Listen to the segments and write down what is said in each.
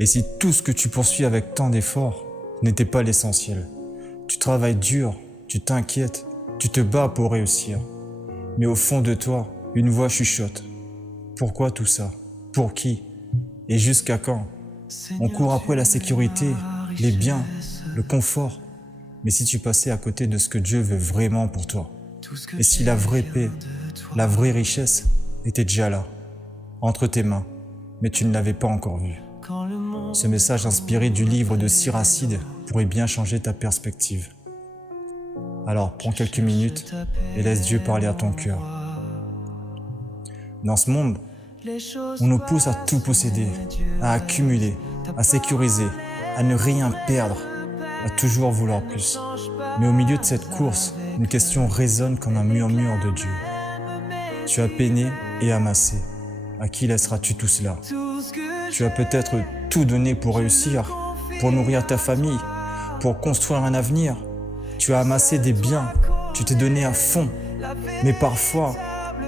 Et si tout ce que tu poursuis avec tant d'efforts n'était pas l'essentiel? Tu travailles dur, tu t'inquiètes, tu te bats pour réussir. Mais au fond de toi, une voix chuchote. Pourquoi tout ça? Pour qui? Et jusqu'à quand? On court après la sécurité, les biens, le confort. Mais si tu passais à côté de ce que Dieu veut vraiment pour toi? Et si la vraie paix, la vraie richesse était déjà là, entre tes mains, mais tu ne l'avais pas encore vue? Ce message inspiré du livre de Siracide pourrait bien changer ta perspective. Alors prends quelques minutes et laisse Dieu parler à ton cœur. Dans ce monde, on nous pousse à tout posséder, à accumuler, à sécuriser, à ne rien perdre, à toujours vouloir plus. Mais au milieu de cette course, une question résonne comme un murmure de Dieu. Tu as peiné et amassé. À qui laisseras-tu tout cela? Tu as peut-être tout donné pour réussir, pour nourrir ta famille, pour construire un avenir. Tu as amassé des biens, tu t'es donné à fond. Mais parfois,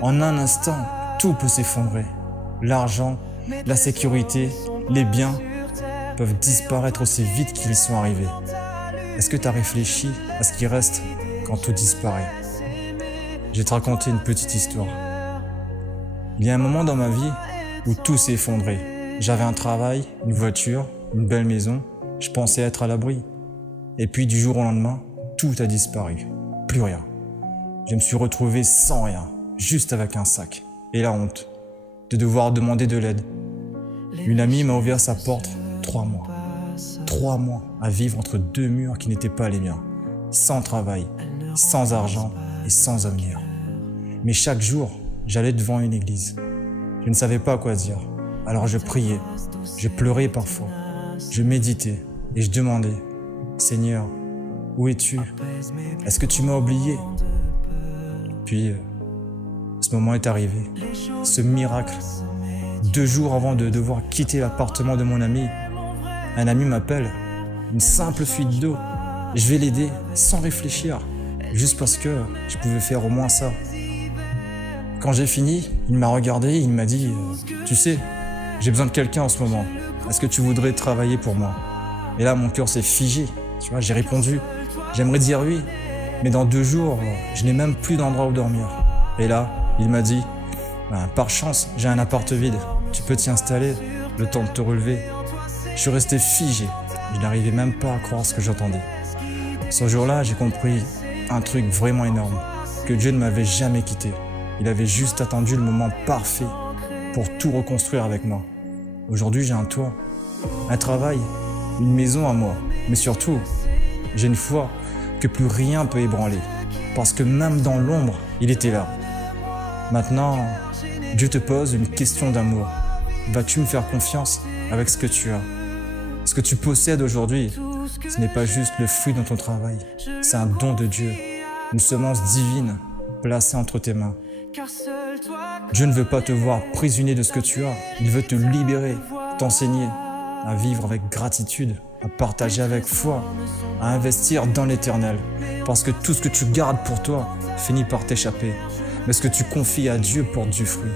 en un instant, tout peut s'effondrer. L'argent, la sécurité, les biens peuvent disparaître aussi vite qu'ils y sont arrivés. Est-ce que tu as réfléchi à ce qui reste quand tout disparaît? Je vais te raconter une petite histoire. Il y a un moment dans ma vie où tout s'est effondré. J'avais un travail, une voiture, une belle maison. Je pensais être à l'abri. Et puis du jour au lendemain, tout a disparu. Plus rien. Je me suis retrouvé sans rien, juste avec un sac. Et la honte de devoir demander de l'aide. Une amie m'a ouvert sa porte 3 mois. 3 mois à vivre entre deux murs qui n'étaient pas les miens. Sans travail, sans argent et sans avenir. Mais chaque jour, j'allais devant une église. Je ne savais pas quoi dire. Alors je priais, je pleurais parfois. Je méditais et je demandais, Seigneur, où es-tu? Est-ce que tu m'as oublié? Puis, ce moment est arrivé, ce miracle. 2 jours avant de devoir quitter l'appartement de mon ami, un ami m'appelle, une simple fuite d'eau. Je vais l'aider sans réfléchir, juste parce que je pouvais faire au moins ça. Quand j'ai fini, il m'a regardé et il m'a dit « Tu sais, j'ai besoin de quelqu'un en ce moment. Est-ce que tu voudrais travailler pour moi ?» Et là, mon cœur s'est figé. Tu vois, j'ai répondu « J'aimerais dire oui, mais dans 2 jours, je n'ai même plus d'endroit où dormir. » Et là, il m'a dit « Par chance, j'ai un appart vide. Tu peux t'y installer, le temps de te relever. » Je suis resté figé. Je n'arrivais même pas à croire ce que j'entendais. Ce jour-là, j'ai compris un truc vraiment énorme, que Dieu ne m'avait jamais quitté. Il avait juste attendu le moment parfait pour tout reconstruire avec moi. Aujourd'hui, j'ai un toit, un travail, une maison à moi. Mais surtout, j'ai une foi que plus rien peut ébranler. Parce que même dans l'ombre, il était là. Maintenant, Dieu te pose une question d'amour. Vas-tu me faire confiance avec ce que tu as? Ce que tu possèdes aujourd'hui, ce n'est pas juste le fruit de ton travail. C'est un don de Dieu, une semence divine placée entre tes mains. Dieu ne veut pas te voir prisonnier de ce que tu as. Il veut te libérer, t'enseigner à vivre avec gratitude, à partager avec foi, à investir dans l'éternel. Parce que tout ce que tu gardes pour toi finit par t'échapper. Mais ce que tu confies à Dieu porte du fruit,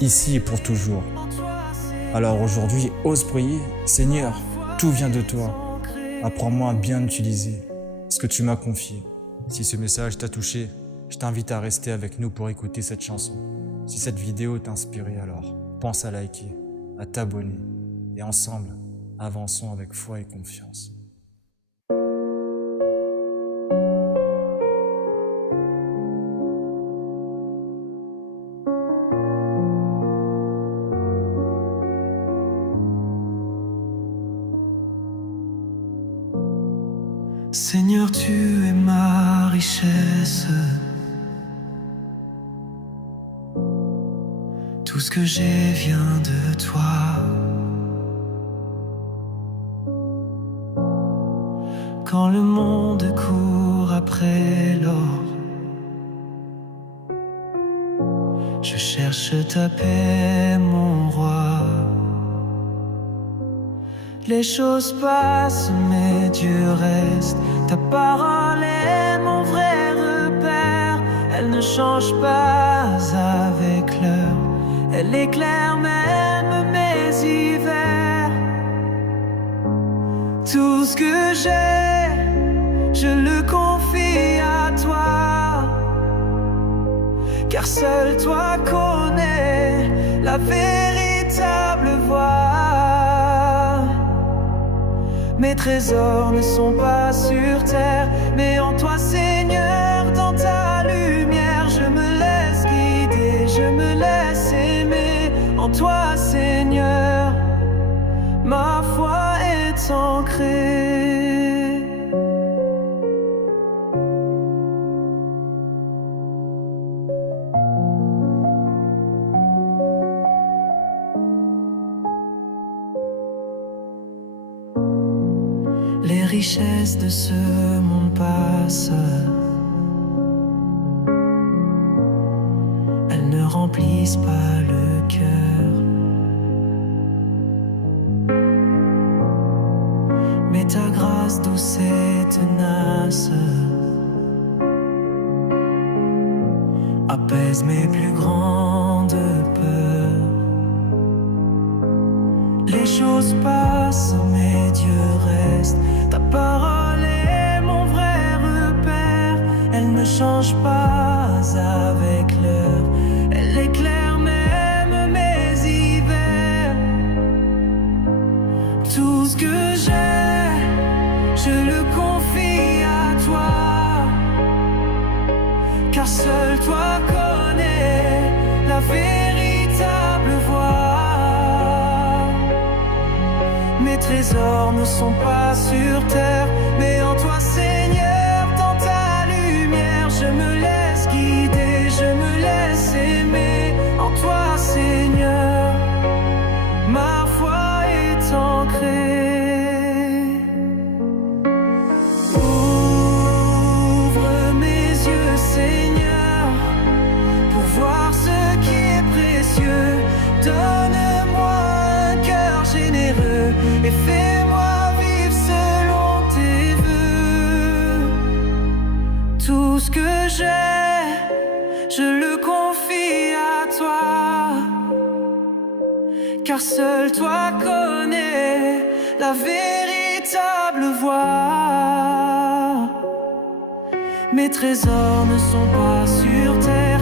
ici et pour toujours. Alors aujourd'hui, ose prier. Seigneur, tout vient de toi. Apprends-moi à bien utiliser ce que tu m'as confié. Si ce message t'a touché, je t'invite à rester avec nous pour écouter cette chanson. Si cette vidéo t'a inspiré, alors pense à liker, à t'abonner. Et ensemble, avançons avec foi et confiance. Seigneur, tu es ma richesse. Tout ce que j'ai vient de toi. Quand le monde court après l'or, je cherche ta paix, mon roi. Les choses passent, mais Dieu reste. Ta parole est mon vrai repère. Elle ne change pas avec l'heure. Elle éclaire même mes hivers. Tout ce que j'ai, je le confie à toi, car seul toi connais la véritable voie. Mes trésors ne sont pas sur terre, mais en toi, Seigneur, dans ta lumière. Je me laisse guider, je me laisse aimer. En toi, Seigneur, ma foi est ancrée. Les richesses de ce monde passent, elles ne remplissent pas le cœur. Mais ta grâce douce et tenace apaise mes plus grandes peurs. Les choses passent, mais Dieu reste. Ta parole est mon vrai repère. Elle ne change pas avec l'heure. Elle éclaire même mes hivers. Tout ce que j'ai, je le confie à toi, car seul toi connais la véritable voie. Mes trésors ne sont pas sur terre, mais en toi, Seigneur, dans ta lumière. Je me laisse guider, je me laisse aimer. En toi, Seigneur, ma foi est ancrée. Ouvre mes yeux, Seigneur, pour voir ce qui est précieux. Donne-moi un cœur généreux et fais-moi vivre selon tes voeux. Tout ce que j'ai, je le confie à toi, car seul toi connais la véritable voie. Mes trésors ne sont pas sur terre,